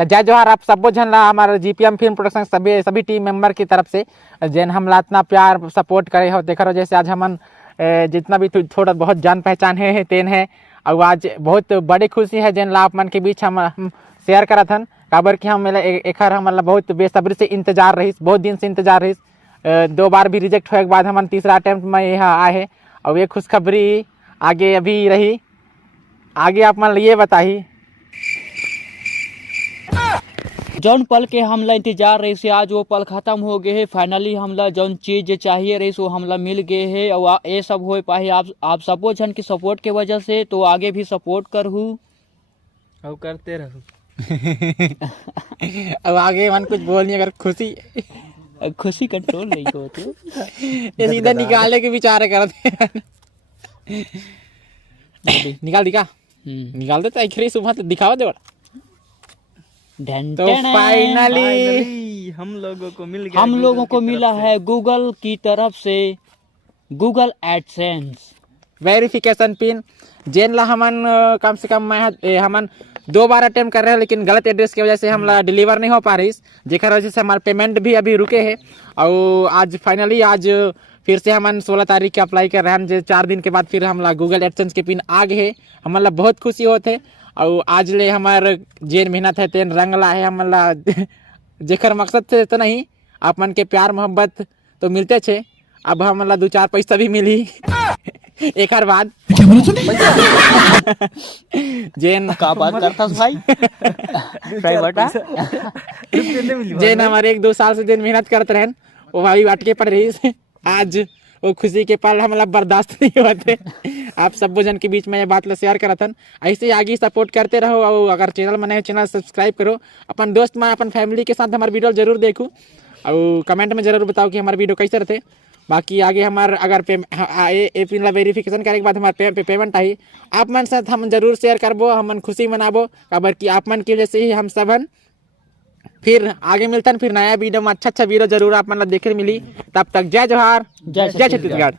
तो जय जोहार आप सबो झन ला हमारे जीपीएम फिल्म प्रोडक्शन सभी टीम मेंबर की तरफ से जेन हमला इतना प्यार सपोर्ट करे हो देख रहो। जैसे आज हमन जितना भी थोड़ा बहुत जान पहचान है तेन है और आज बहुत बड़ी खुशी है जेन ला आप मन के बीच हम शेयर करत हन काबर कि हम एखर हमन बहुत बेसब्री से इंतजार रही, बहुत दिन से इंतजार रही। 2 बार भी रिजेक्ट होए के बाद हमन तीसरा अटेम्प्ट में यहाँ आए है और ये खुशखबरी आगे अभी रही। आगे आप मन ये बताही जौन पल के हमला इंतजार रही से आज वो पल खत्म हो गए है। फाइनली हमला जौन चीज चाहिए रही वो हमला मिल गए है और ये सब हो पाए आप सबो जन की सपोर्ट के वजह से। तो आगे भी सपोर्ट करहू और करते रहूँ। अब आगे मन कुछ बोल नहीं अगर खुशी कंट्रोल नहीं हो तो ये सीधा निकालने के विचार करते निकाल दिखा निकाल देता है सुबह तो दिखावा दे बड़ा। तो फाइनली हम लोगों को मिल गया, हम लोगों को मिला है गूगल की तरफ से गूगल एडसेंस वेरिफिकेशन पिन जेन ला हमन कम से कम हमन 2 बार अटेम्प्ट कर रहे हैं लेकिन गलत एड्रेस की वजह से हमला डिलीवर नहीं हो पा रही, जेकर वजह से हमारा पेमेंट भी अभी रुके है। और आज फाइनली आज फिर से हमन 16 तारीख के अप्लाई कर रहे हैं, जो 4 दिन के बाद फिर हमला गूगल एडसेंस के पिन आ गए है। हमला बहुत खुशी होते और आज ले हमार जेन मेहनत है तेन रंग ला है हमला जेकर मकसद से तो नहीं आप मन के प्यार मोहब्बत तो मिलते छे, अब हमला 2-4 पैसा भी मिली एक हर बाद जेन का बात करता भाई भाई बेटा जेन हमारे 1-2 साल से दिन मेहनत करते रहन वो भाई अटके पड़ रही आज वो खुशी के पल हमला बर्दाश्त नहीं होते। आप सब जन के बीच में ये बात ला शेयर करतन, ऐसे ही आगे सपोर्ट करते रहो और अगर चैनल में नए चैनल सब्सक्राइब करो, अपन दोस्त में अपन फैमिली के साथ हमारे वीडियो जरूर देखो और कमेंट में जरूर बताओ कि हमारे वीडियो कैसे रहते। बाकी आगे हमारे अगर पिन ला वेरिफिकेशन करे के बाद हमारे पेमेंट आई आप मन साथ हम जरूर शेयर करबो, हमन खुशी मनाबो काबर कि आप मन की वजह से ही हम सबन फिर आगे मिलतन फिर नया वीडियो में अच्छा वीडियो जरूर आप मन ला देखे मिली। तब तक जय जोहार जय छत्तीसगढ़।